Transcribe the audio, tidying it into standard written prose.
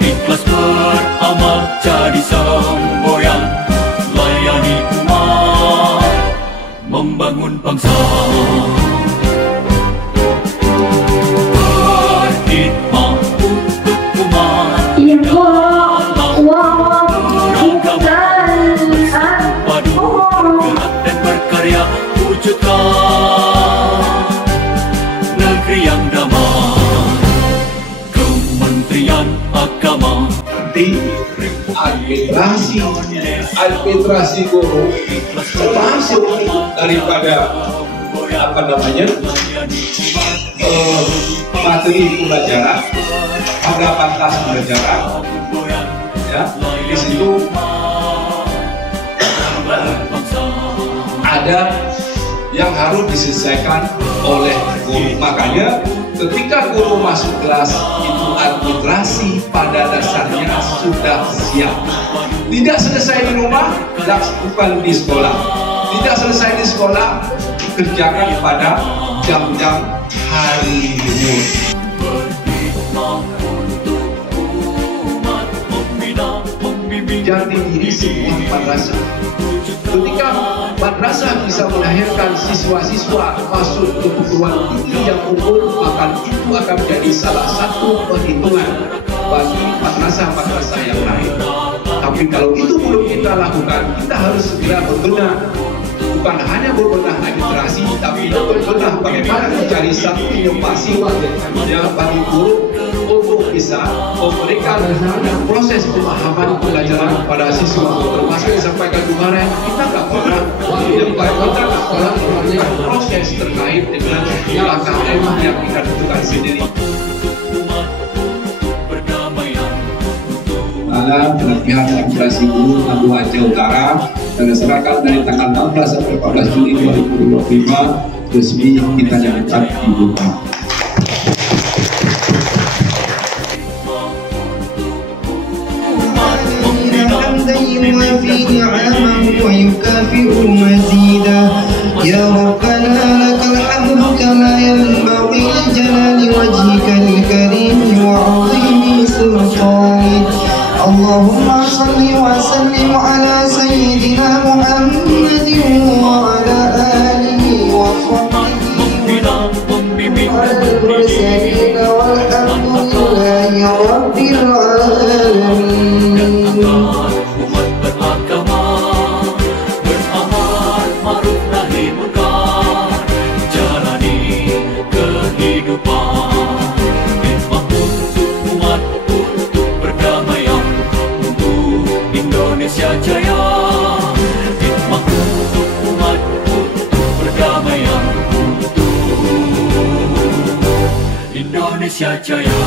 Ikhlas beramal jadi semboyan, layani umat, membangun bangsa. Berkhidmat untuk umat, padu bergerak dan berkarya, wujudkan negeri yang damai. Kementerian Agama administrasi guru termasuk daripada materi pembelajaran, ada batas pembelajaran, ya, di situ ada yang harus diselesaikan oleh guru. Makanya ketika guru masuk kelas itu administrasi pada dasarnya sudah siap. Tidak selesai di rumah, lakukan di sekolah. Tidak selesai di sekolah, kerjakan pada jam-jam hari libur. Jadi diri sebuah madrasah. Ketika madrasah bisa melahirkan siswa-siswa masuk ke perguruan tinggi yang unggul, maka itu akan menjadi salah satu perhitungan bagi madrasah-madrasah yang lain. Tapi kalau itu belum kita lakukan, kita harus segera berbenah. Bukan hanya berbenah administrasi, tapi berbenah bagaimana mencari satu inovasi yang bagi guru untuk bisa memberikan proses pemahaman pelajaran pada siswa. Termasuk yang disampaikan kemarin, kita nggak pernah proses terkait dengan KKM yang kita tentukan sendiri. Dalam pelatihan administrasi guru Labuan Bajo Utara dan diserahkan dari tanggal 16 sampai 14 Juli 2025 resmi kita nyatakan dibuka. Ya Rabbana lakal hamdu kama yanbaghi li jalali wajhikal karim wa 'azimi sultanik. Allahumma salli wa sallim ala sayyidina Muhammadin wa ala alihi wa sahbihi wal mursalin walhamdulillahi rabbil alamin. Umat beragama beramal ma'ruf nahi munkar, jalani kehidupan khidmat untuk umat, untuk perdamaian, untuk Indonesia Jaya. Khidmat untuk umat, untuk perdamaian, untuk Indonesia Jaya.